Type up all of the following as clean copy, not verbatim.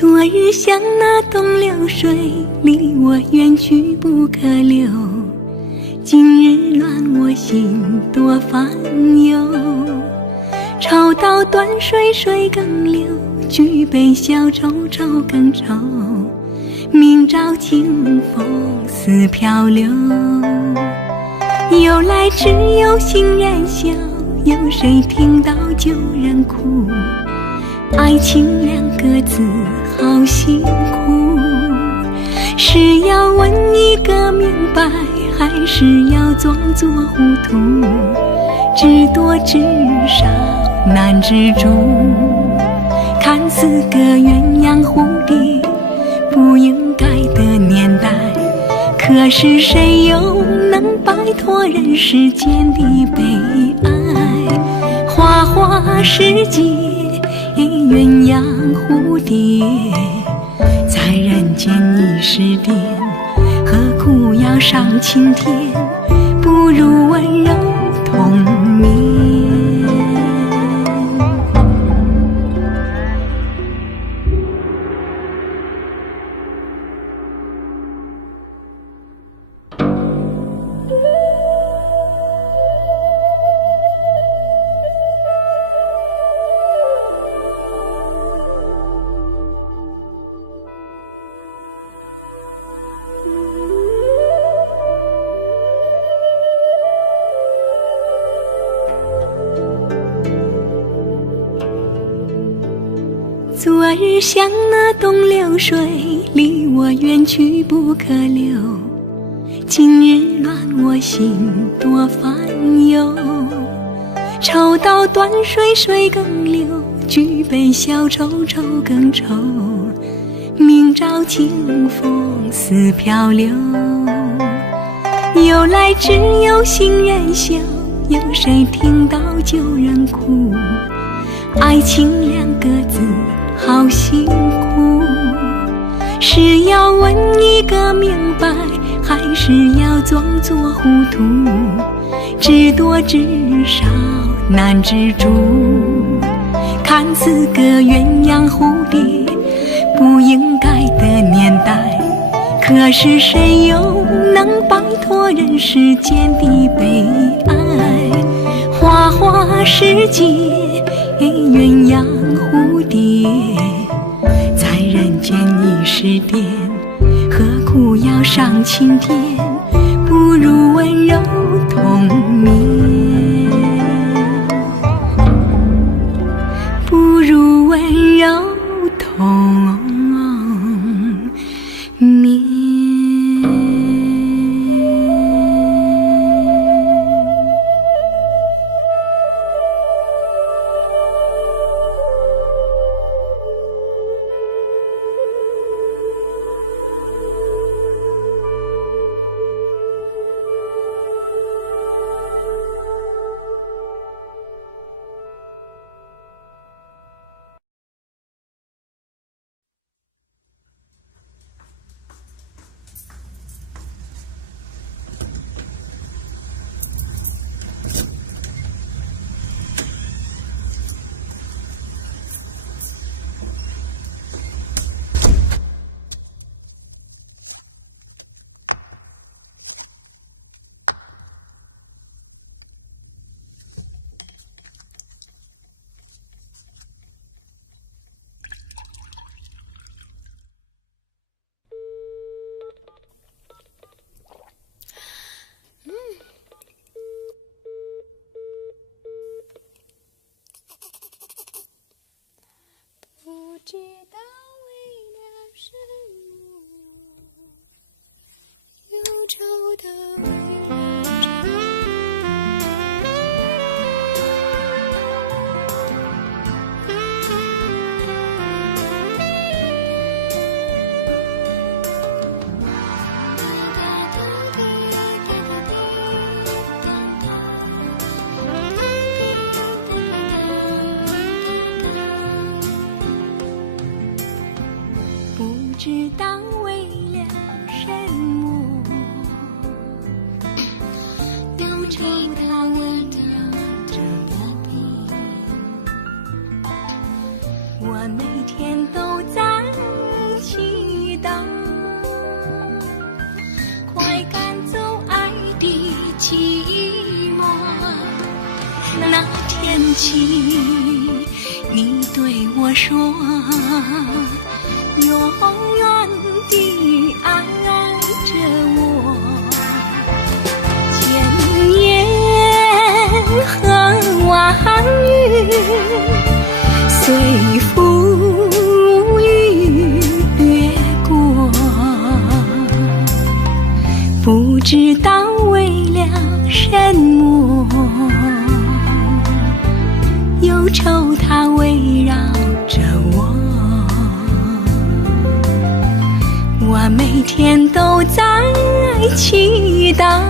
昨日像那东流水，离我远去不可留。今日乱我心，多烦忧。抽刀断水，水更流；举杯消愁，愁更愁。明朝清风似漂流。由来只有行人笑，有谁听到旧人哭？爱情两个字好辛苦，是要问一个明白，还是要装作糊涂？知多知少难知足，看似个鸳鸯蝴蝶，不应该的年代，可是谁又能摆脱人世间的悲哀？花花世界鸳鸯蝴蝶，在人间已是癫，何苦要上青天？不如温柔同眠。昨日像那东流水，离我远去不可留。今日乱我心，多烦忧。抽刀断水，水更流；举杯消愁，愁更愁。明朝清风似漂流。由来只有行人笑，有谁听到旧人哭？爱情两个字好辛苦，是要问一个明白，还是要装作糊涂？知多知少难知足，看似个鸳鸯蝴蝶，不应该的年代，可是谁又能摆脱人世间的悲哀？花花世界鸳鸯蝴蝶，在人间已是癫，何苦要上青天？不如温柔同眠，不如温柔同眠。不知道为了什么，忧愁的为了不知道为了什么，忧愁它围绕着你，我每天都在起，你对我说，永远地爱着我。千言和万语，随风雨越过，不知道为了什么，忧愁它围绕着我，我每天都在祈祷，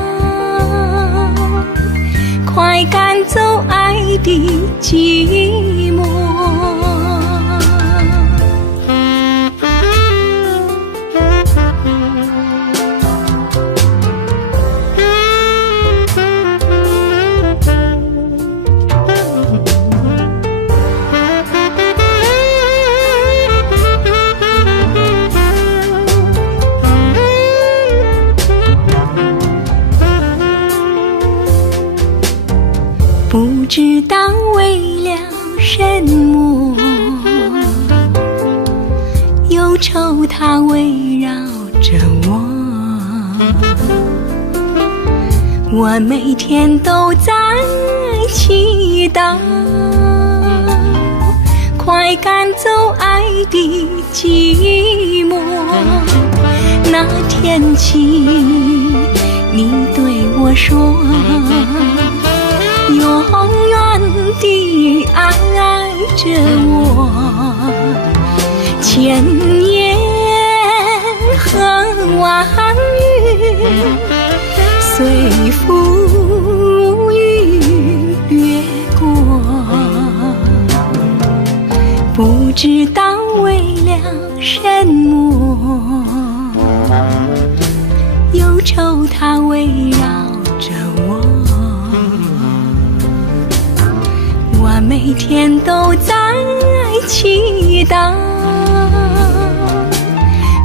快赶走爱的寂寞。不知道为了什么，忧愁它围绕着我，我每天都在祈祷，快赶走爱的寂寞。那天起，你对我说，永远地爱着我，千言和万语，随风雨越过，不知道为了什么，忧愁它围绕着我，我每天都在祈祷，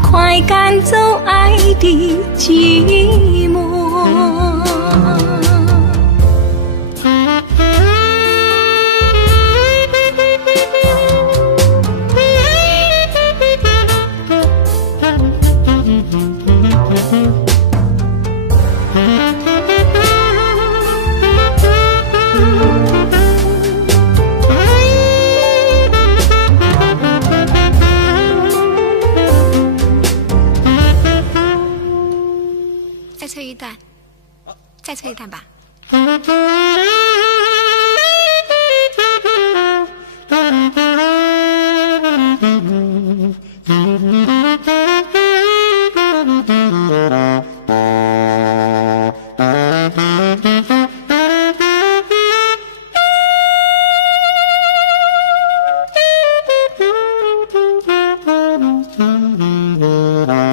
快赶走爱的寂寞。再吹一段，再吹一段吧。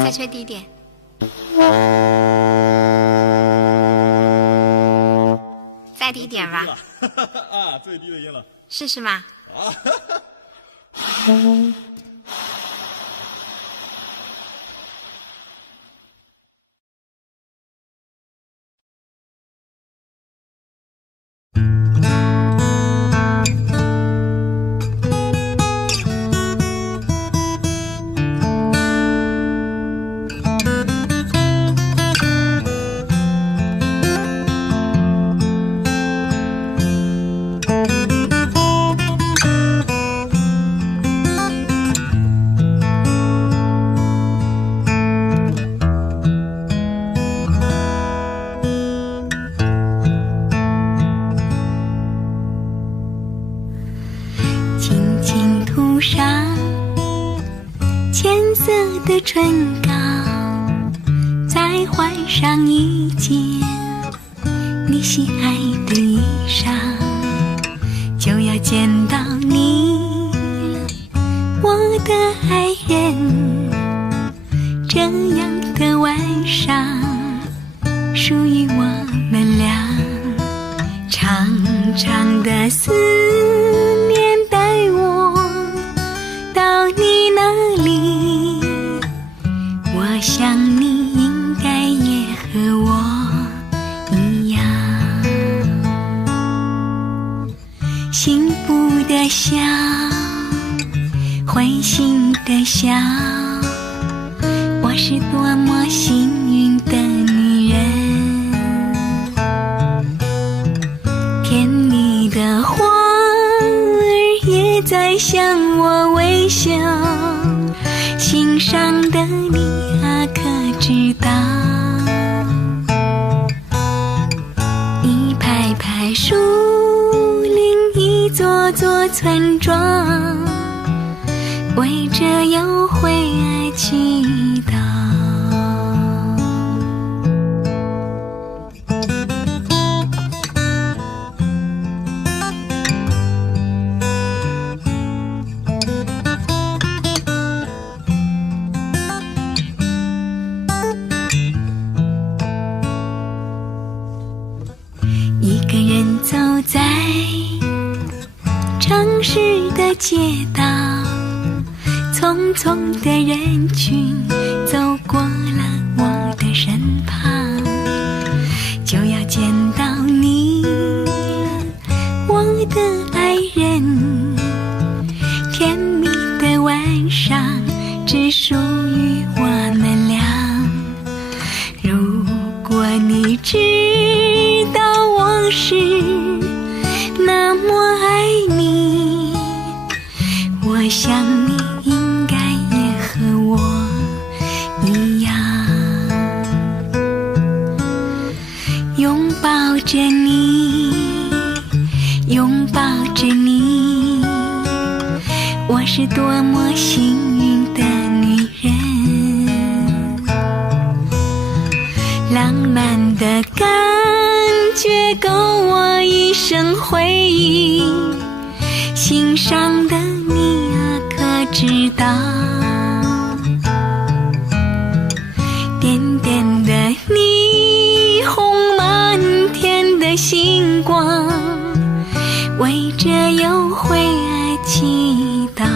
再吹低一点。再低一点吧。啊，最低的音了。试试吗？啊。的唇膏，再换上一件你喜爱的衣裳，就要见到你了，我的爱人。这样的晚上属于我们俩，长长的思念带我到你那里，我想你应该也和我一样，心我是多么幸运的女人。田里的花儿也在向我微笑，心上的你啊，可知道？一排排树林，一座座村庄，为这幽会而祈祷。一个人走在城市的街道，匆匆的人群走过了我的身旁，就要见到你，我的爱人。甜蜜的晚上只属于我们俩。如果你知道我是那么爱你，我想你应该也和我一样，拥抱着你，拥抱着你，我是多么幸运的女人。浪漫的感觉够我一生回忆，心上的你啊，可知道？点点的霓虹，满天的星光，为这幽会而祈祷。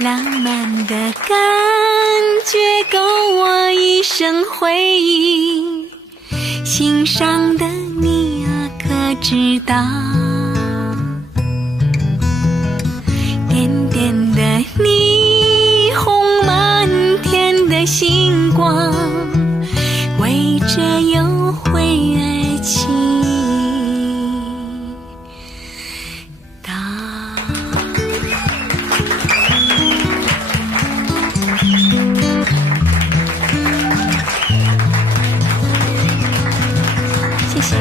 浪漫的感觉够我一生回忆，心上的你啊，可知道？点点的霓虹，满天的星光，为这幽会而祈祷。谢谢。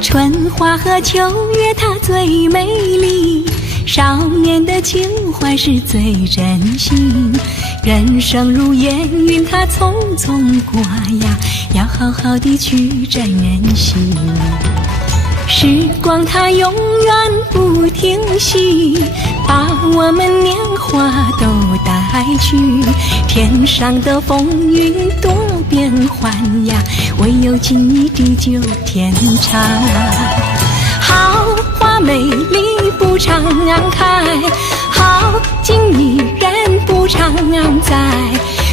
春花和秋月它最美丽，少年的情怀是最真心。人生如烟云，它匆匆过呀，要好好地去珍惜。时光它永远不停息，把我们年华都带去。天上的风云多变幻呀，唯有情谊地久天长。好花美丽不常开，好景依然不常在。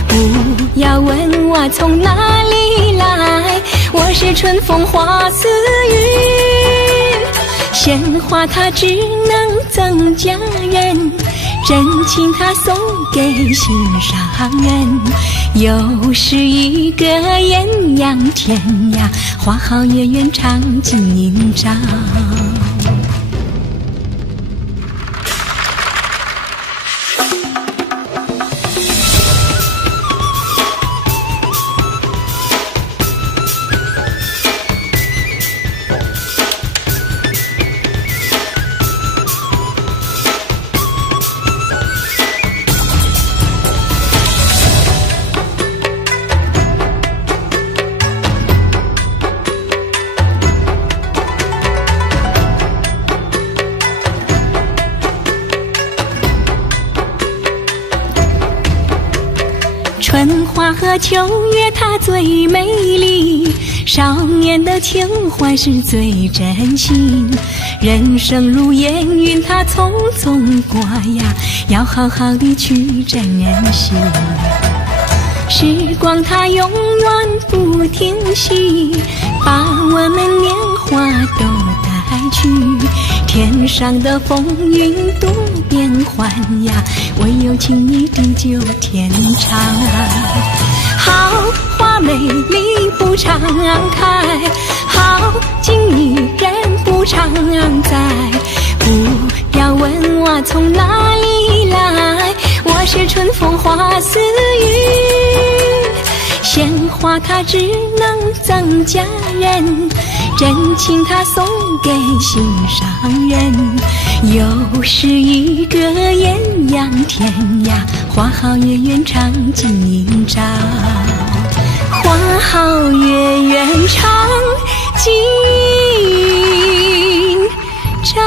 不要问我从哪里来，我是春风化似云，鲜花它只能赠佳人，真情它送给心上人。又是一个艳阳天呀，花好月圆长今朝。春花和秋月它最美丽，少年的情怀是最真心。人生如烟云它匆匆过呀，要好好的去珍惜。时光它永远不停息，把我们年华都带去。天上的风云多变幻呀，唯有情谊地久天长。好花美丽不常开，好情谊人不常在。不要问我从哪里来，我是春风花似雨。鲜花它只能赠佳人，真情它送给心上人。又是一个艳阳天呀，花好月圆长今朝。花好月圆长今朝。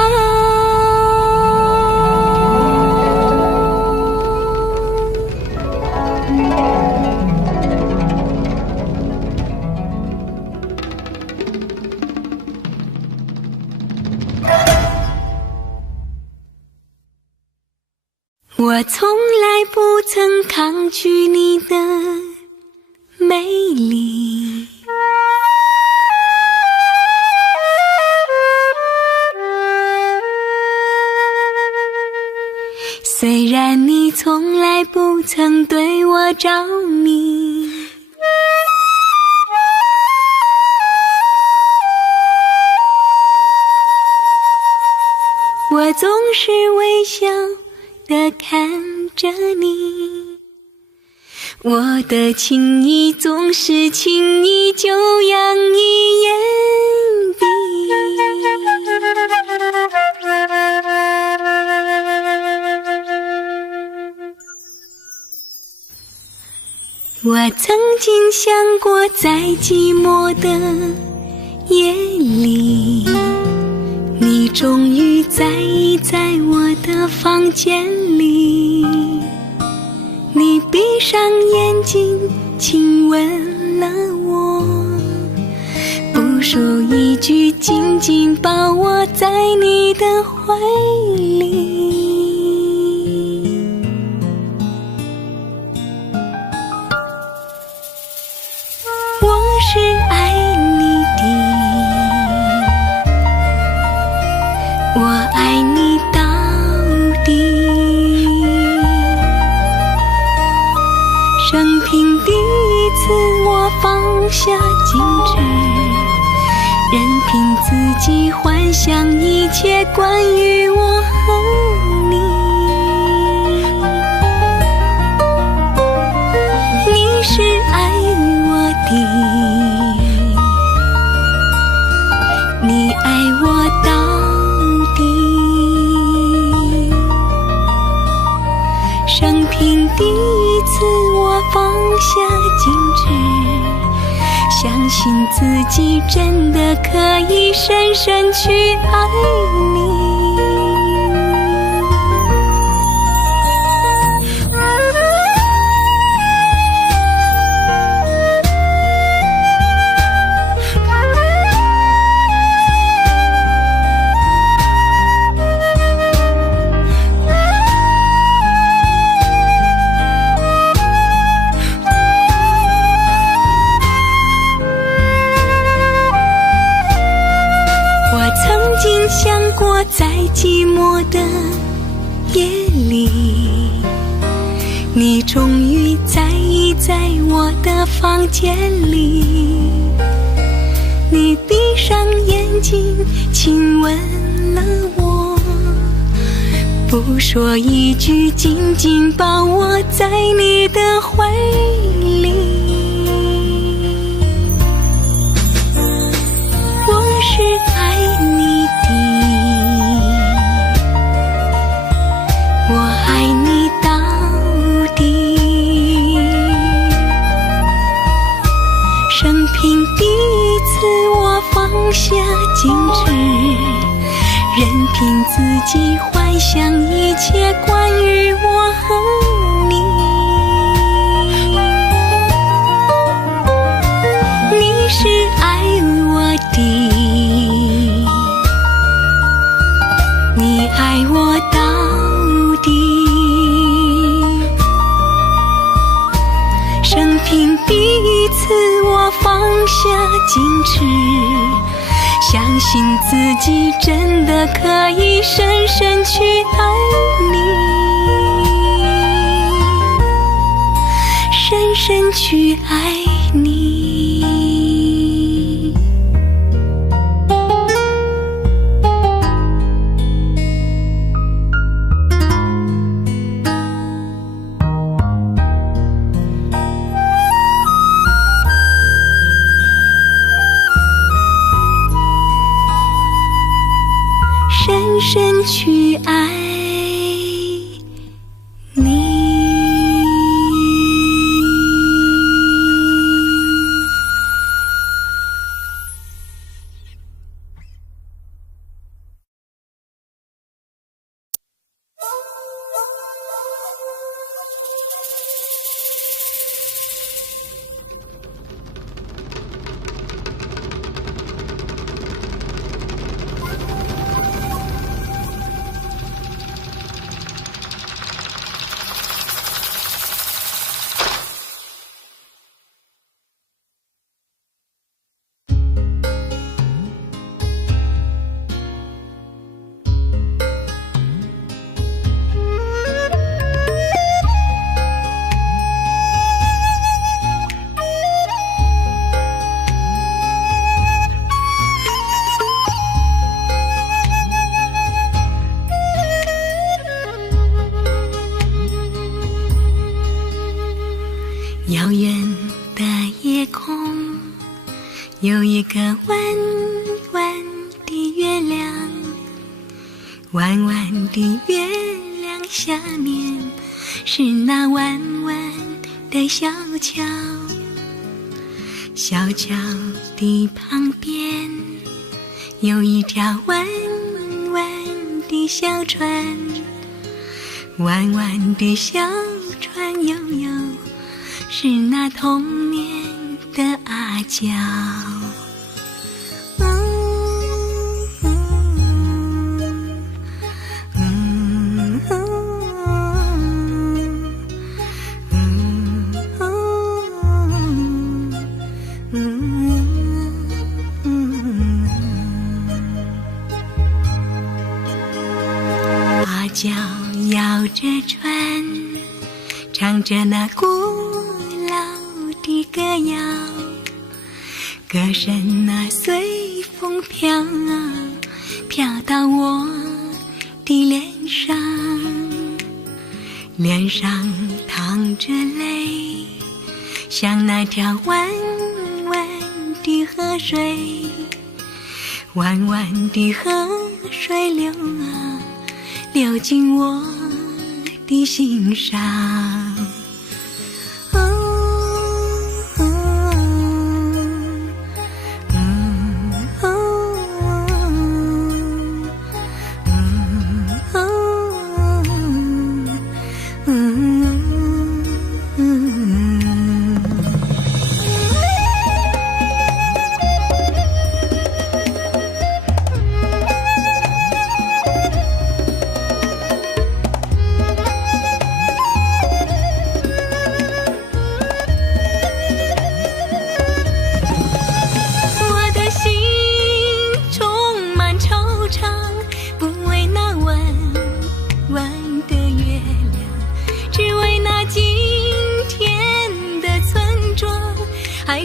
我从来不曾抗拒你的美丽，虽然你从来不曾对我着迷，我总是微笑地看着你，我的情意总是轻易就洋溢眼底。我曾经想过，在寂寞的夜里，你终于在我的房间里，你闭上眼睛亲吻了我，不说一句，紧紧抱我在你的怀里。我是爱你的，我爱你到底。生平第一次我放下矜持，任凭自己幻想一切关于我和你。你是爱我的，你爱我到底。生平第一次我放下矜持，相信自己真的可以深深去爱你。想寞的夜里，你终于在意在我的房间里，你闭上眼睛亲吻了我，不说一句，紧紧抱我在你的怀里。我是爱你的，我爱你到底。生平第一次我放下矜持，任凭自己幻想一切关于我和你。你是爱我的，你爱我到底。生平第一次我放下矜持，相信自己真的可以深深去爱你，深深去爱你。深深去爱你。遥远的夜空，有一个弯弯的月亮，弯弯的月亮下面是那弯弯的小桥，小桥的旁边有一条弯弯的小船，弯弯的小船悠悠是那童年的阿娇。阿娇摇着船，唱着那古老的歌谣，歌声那随风飘啊，飘到我的脸上，脸上淌着泪，像那条弯弯的河水，弯弯的河水流啊，流进我的心上。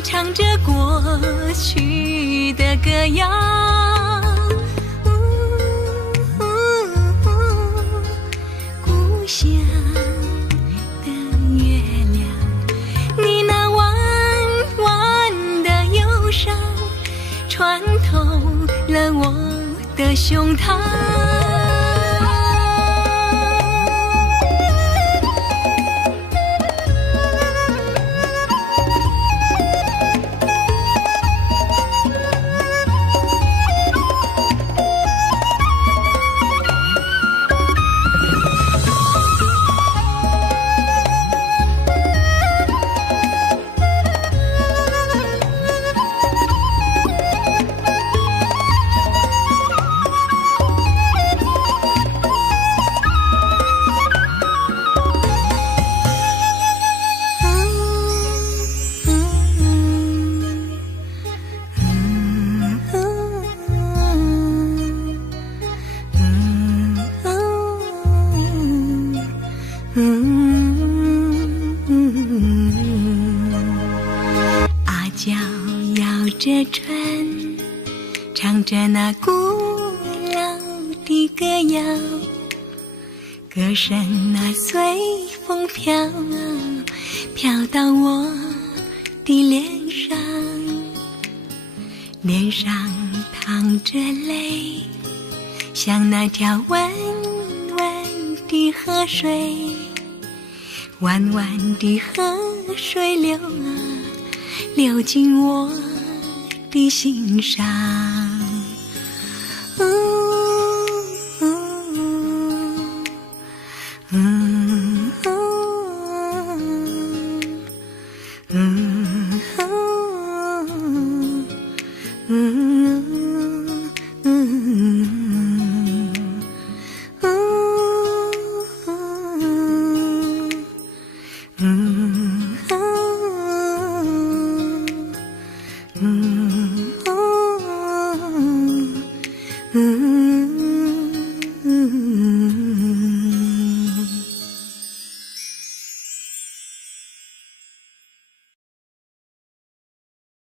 唱着过去的歌谣。故乡的月亮，你那弯弯的忧伤，穿透了我的胸膛。阿娇摇着船，唱着那古老的歌谣，歌声那随风飘啊，飘到我的脸上，脸上淌着泪，像那条弯弯的河水，弯弯的河水流啊，流进我的心上。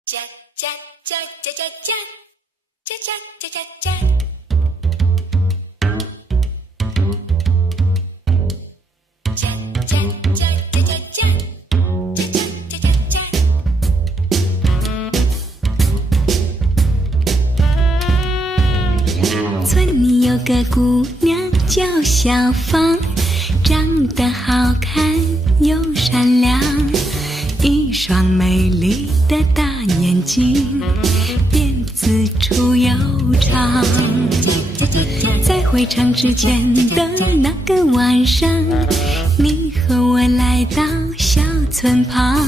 加加加加加加加加加加加。村里有个姑娘叫小芳，长得好看又善良，一双美丽的大眼睛，辫子粗又长。在回城之前的那个晚上，你和我来到小村旁，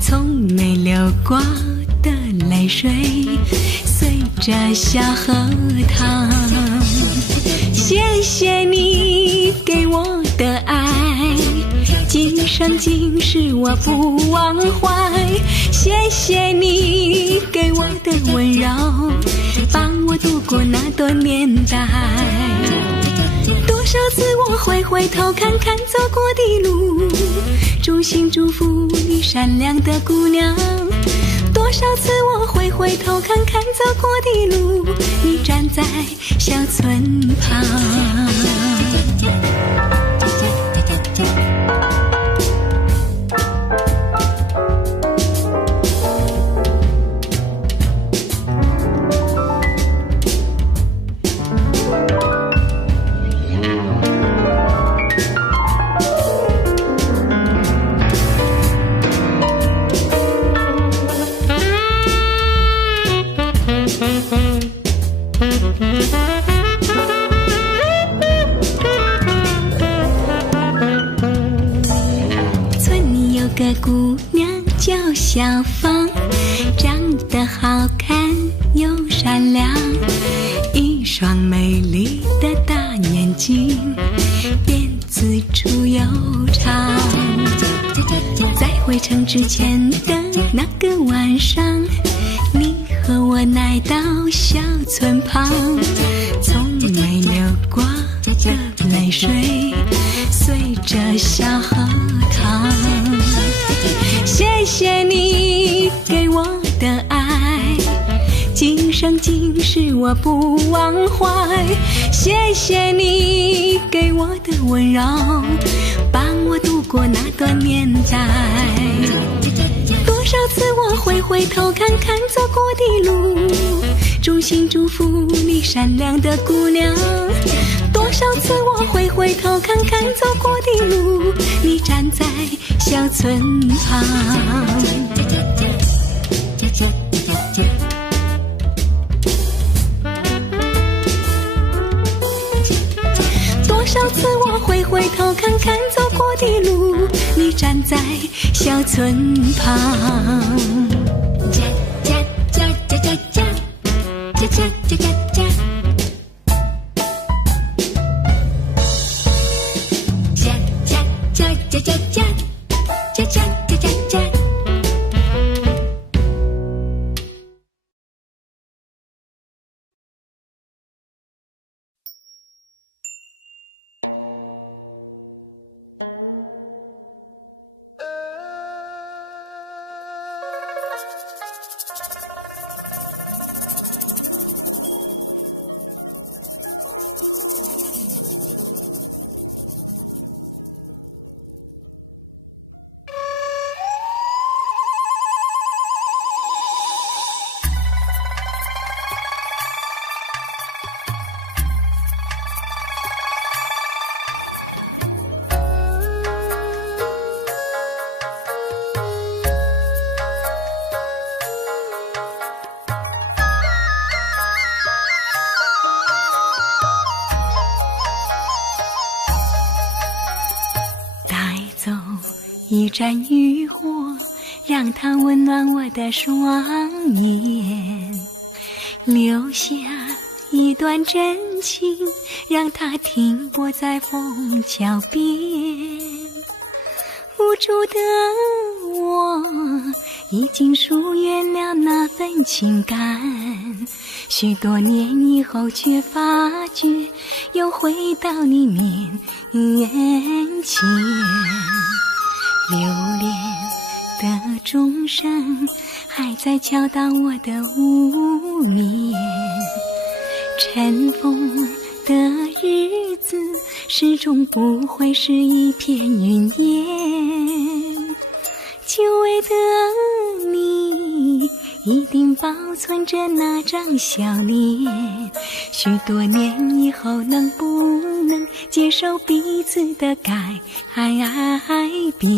从没流过的泪水随着小河淌。谢谢你给我的爱，今生今世我不忘怀。谢谢你给我的温柔，帮我度过那段年代。多少次我会回头看看走过的路，衷心祝福你善良的姑娘。多少次我会回头看看走过的路，你站在小村旁。村里有个姑娘叫小芳，长得好看又善良，一双美丽的大眼睛，辫子粗又长。在回城之前的那个晚上，你和我来到小村旁，从没流过的泪水随着小河淌。谢谢谢你给我的爱，今生今世我不忘怀。谢谢你给我的温柔，伴我度过那段年代。多少次我会回头看看走过的路，衷心祝福你善良的姑娘。多少次我会回头看看走过的路，你站在小村旁。多少次我会回头看看走过的路，你站在小村旁。一盏渔火，让它温暖我的双眼，留下一段真情，让它停泊在枫桥边。无助的我已经疏远了那份情感，许多年以后却发觉又回到你面前。留恋的钟声还在敲打我的无眠，尘封的日子始终不会是一片云烟。久违的你一定保存着那张笑脸，许多年以后能不能接受彼此的改变？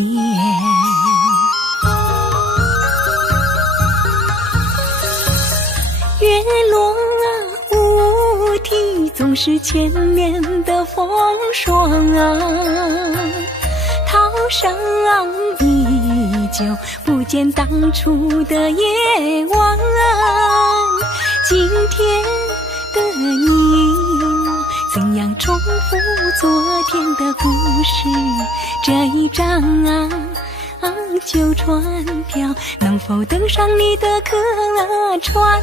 月落乌啼，总是千年的风霜涛上依旧，不见当初的夜晚。今天的你我怎样重复昨天的故事？这一张旧船票能否登上你的客船？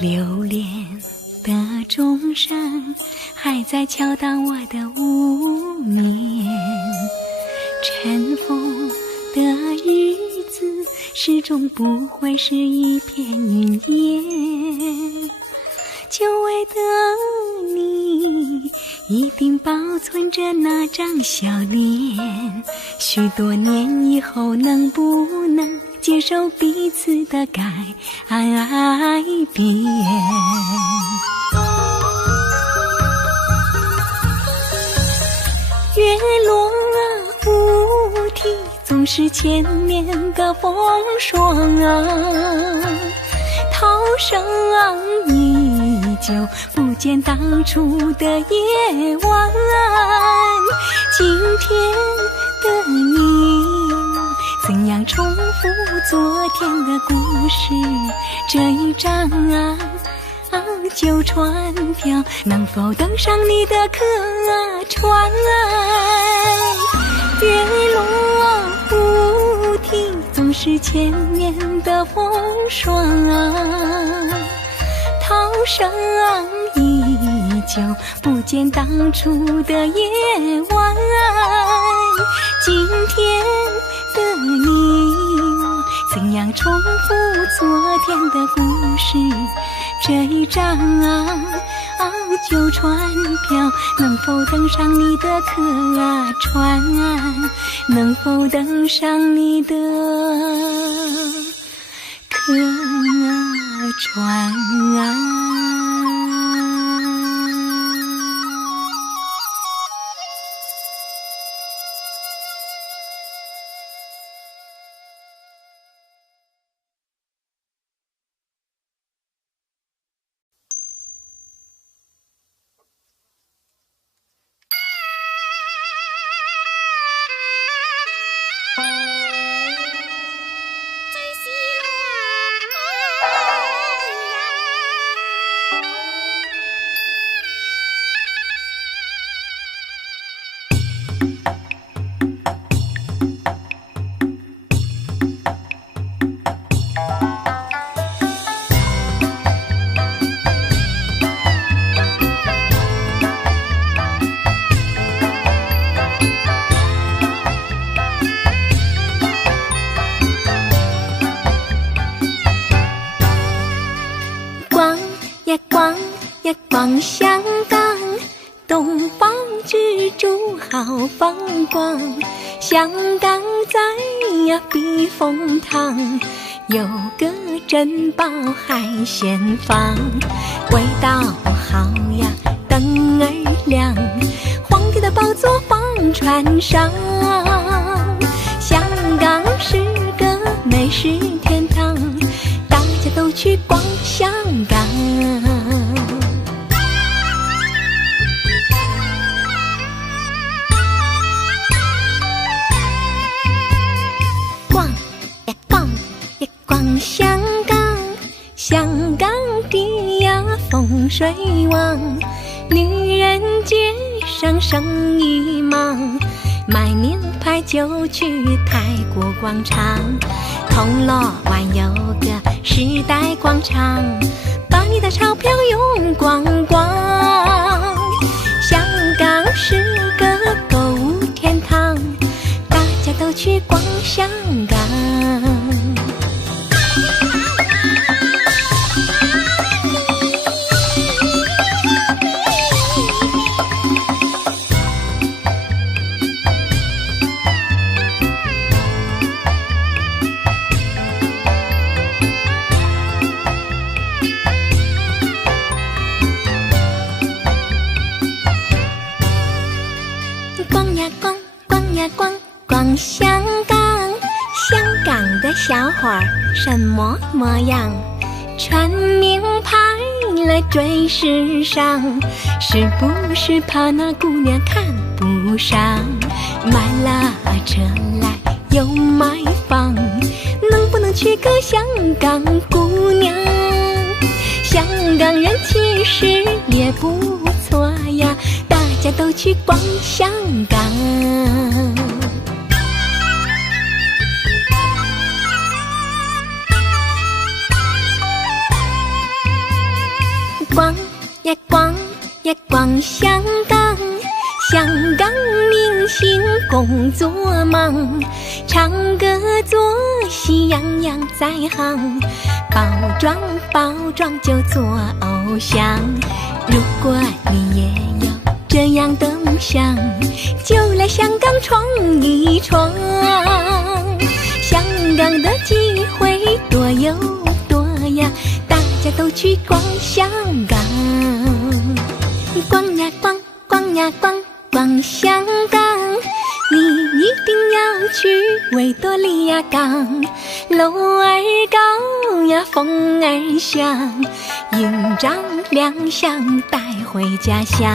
留恋的钟声还在敲打我的无眠，尘封的日子始终不会是一片云烟。久违的你一定保存着那张笑脸，许多年以后能不能接受彼此的改变？月落乌啼，总是千年的风霜涛声依旧，不见当初的夜晚。今天的你怎样重复昨天的故事？这一张旧船票能否登上你的客船？月落乌啼，总是千年的风霜。涛声依旧，不见当初的夜晚。今天的你我，怎样重复昨天的故事？这一张旧船票能否登上你的客船？能否登上你的客船？逛香港，东方之珠好风光。香港在避风塘，有个珍宝海鲜坊，味道好呀，灯儿亮，皇帝的宝座放船上。香港是个美食天堂，大家都去逛香港。逛香港，香港的风水旺，女人街上生意忙，买名牌就去太古广场，铜锣湾有个时代广场，把你的钞票用光光。香港是个购物天堂，大家都去逛香港。逛香港，香港的小伙什么模样？穿名牌来追时尚，是不是怕那姑娘看不上？买了车来又买房，能不能娶个香港姑娘？香港人其实也不错呀，大家都去逛香港。逛香港，香港明星工作忙，唱歌做戏样样在行，包装就做偶像。如果你也有这样的梦想，就来香港闯一闯。香港的机会多又多呀，大家都去逛香港。逛香港，你一定要去维多利亚港，楼儿高呀，风儿响，印章亮相带回家乡。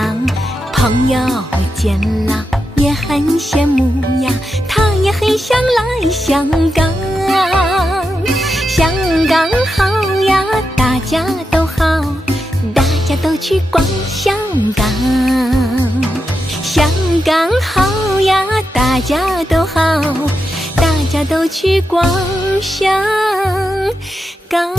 朋友见了也很羡慕呀，他也很想来香港。香港好呀，大家都好，大家都去逛香港。香港好呀，大家都好，大家都去逛香港。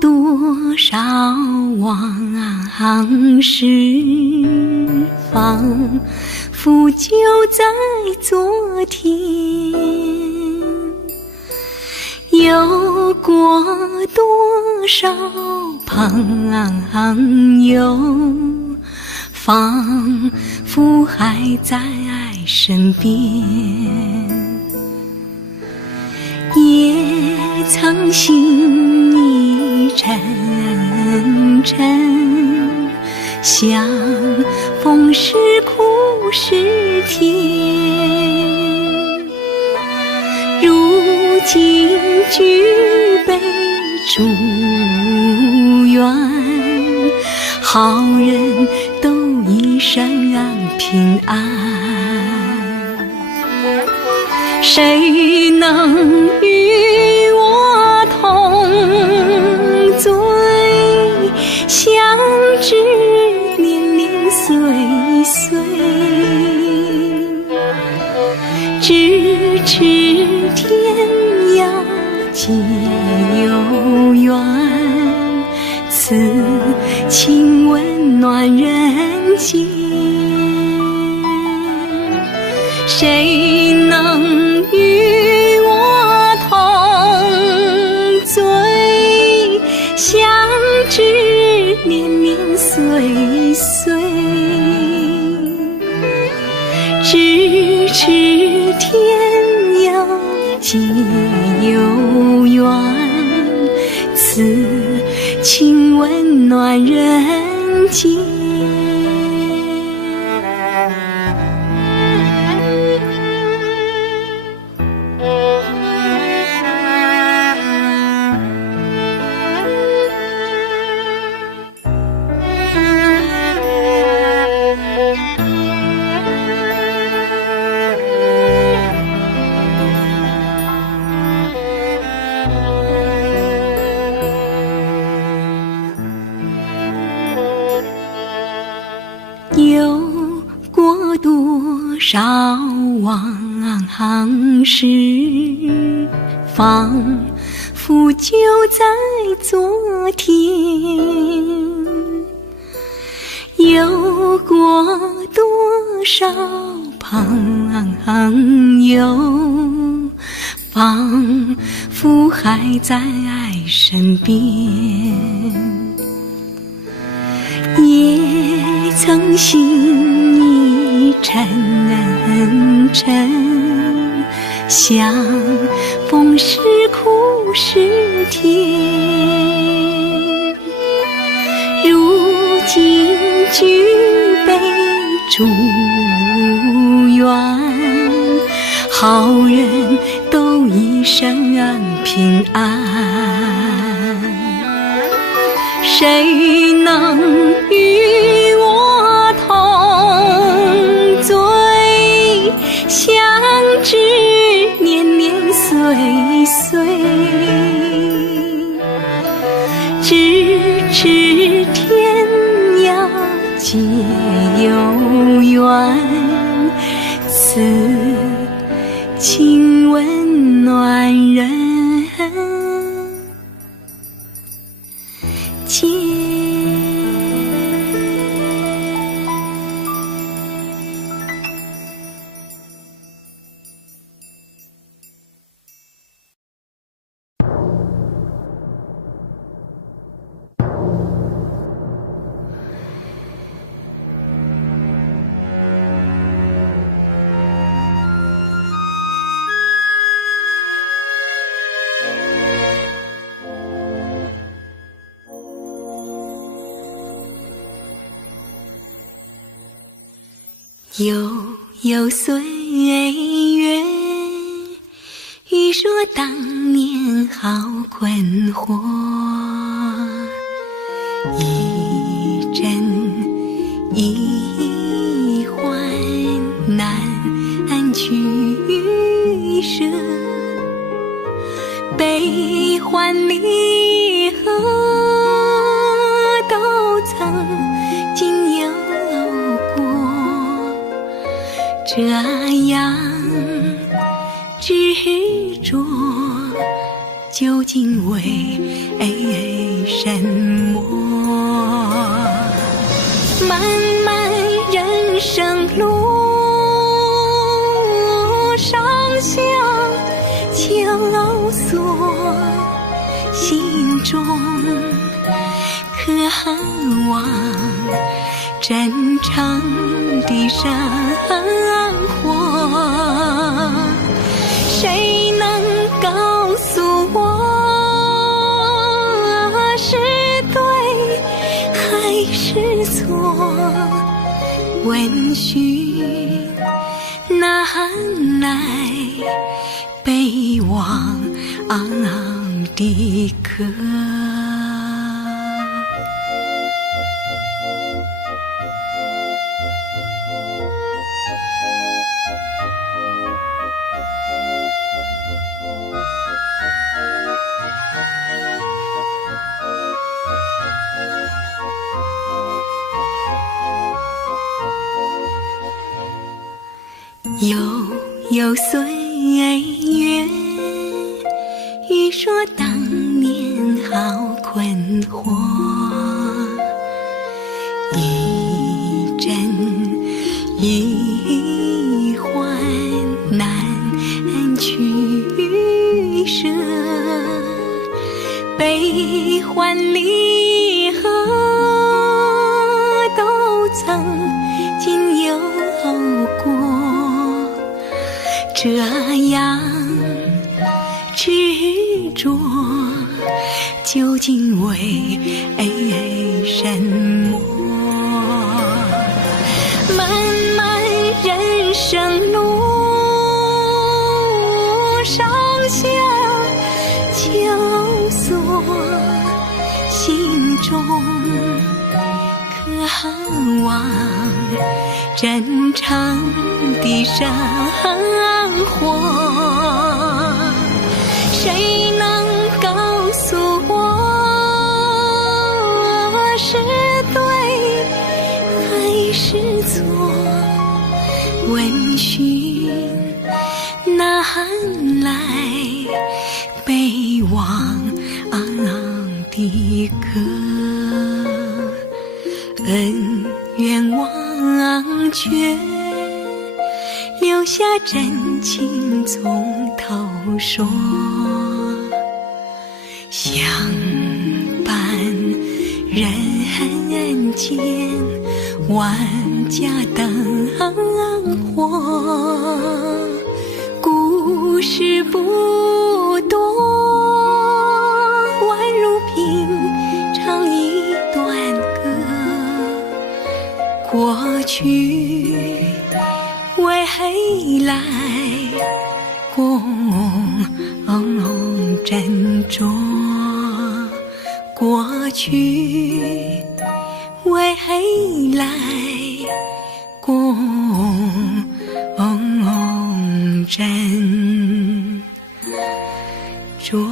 多少往事，仿佛就在昨天。有过多少朋友，仿佛还在身边。也曾心意沉沉，相逢时苦时甜。如今举杯祝愿，好人都一生平安。谁能与我同醉？相知年年岁岁，咫尺天涯皆有缘，此情温暖人间。谁能与我同醉？相知年年岁岁，咫尺天涯皆有缘，此情温暖人间。有过多少往事，仿佛就在昨天。有过多少朋友，仿佛还在身边。也曾心意沉沉，相逢时苦时甜。如今举杯祝愿，好人都一生平安。谁能与我同醉？相知年年岁岁，咫尺天涯皆有缘，此情温暖人间。悠岁月，欲说当年好困惑，一阵一欢难取舍，悲欢离合都曾经有过，这样执着究竟为什么？漫漫人生路上相求索，心中渴望真诚的生活，谁能告诉我是对还是错？问询难耐北望的客。悠岁月，欲说当年好困惑，一阵一欢难取舍，悲欢离合都曾经有过，这样执着究竟为什么？漫漫人生路上相求索，心中渴望真诚的生活，谁能告诉我是对还是错？问询难来北望的客，恩怨忘却，留下真情从头说。相伴人间，万家灯火，故事不多，宛如平常一段歌。过去未来共斟酌，过去未来共斟酌。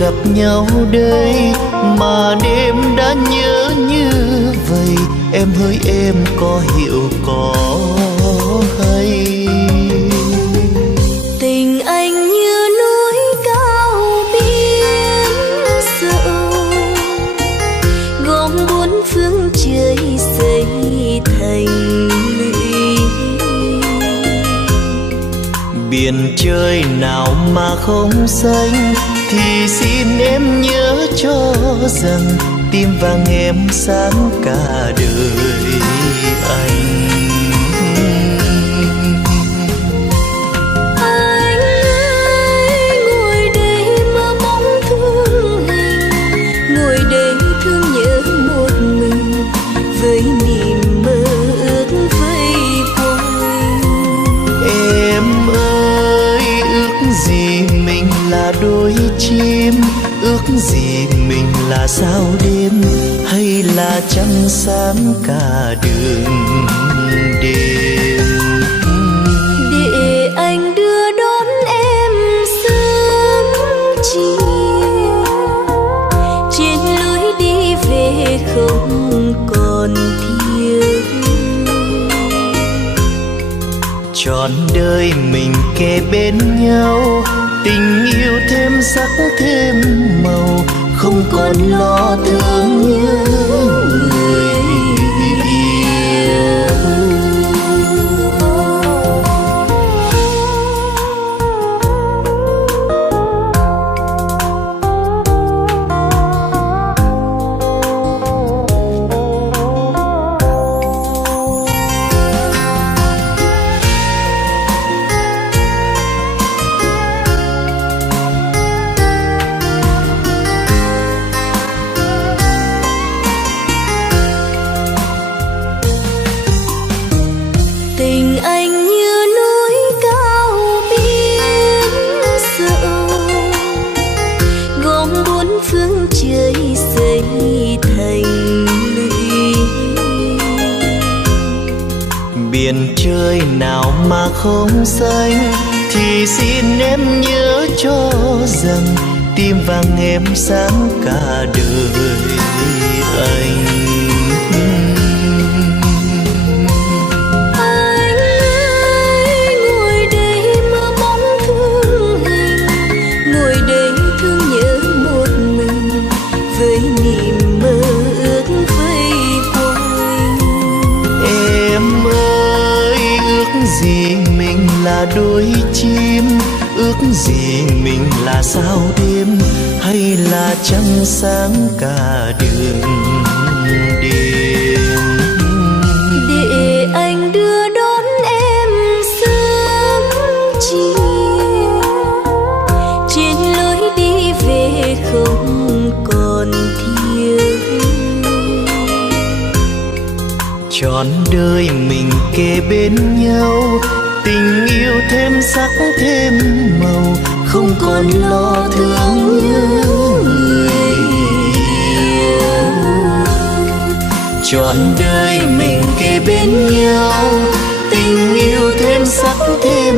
Gặp nhau đây mà đêm đã nhớ như vậy, em hỡi em có hiểu có hay. Tình anh như núi cao biển rộng, gom bốn phương trời xây thành lũy. Biển trời nào mà không xanh, thì xin em nhớ cho rằng tim vàng em sáng cả đời anh. Anh ơi, ngồi đây mơ bóng thương hình, ngồi đây thương nhớ một mình, với niềm mơ ước vây quanh. Em ơi, ước gì mình là đôi chim, ước gì mình là sao đêm, hay là trăng sáng cả đường đêm. Để anh đưa đón em sớm chiều, trên lối đi về không còn thiếu. Trọn đời mình kề bên nhau, tình yêu thêm sắc thêm màu, không còn lo thương nhớ người yêu. Tình anh như núi cao biển rộng, gom bốn phương trời xây thành lũy. Biển trời nào mà không xanh, thì xin em nhớ cho rằng tim vàng em sáng cả đời anh. Gì mình là đôi chim, ước gì mình là sao đêm, hay là trăng sáng cả đường đêm. Để anh đưa đón em sớm chiều, trên lối đi về không còn thiếu. Trọn đời mình kề bên nhau, tình yêu thêm sắc thêm màu, không còn lo thương nhớ người yêu. Trọn đời mình kề bên nhau, tình yêu thêm sắc thêm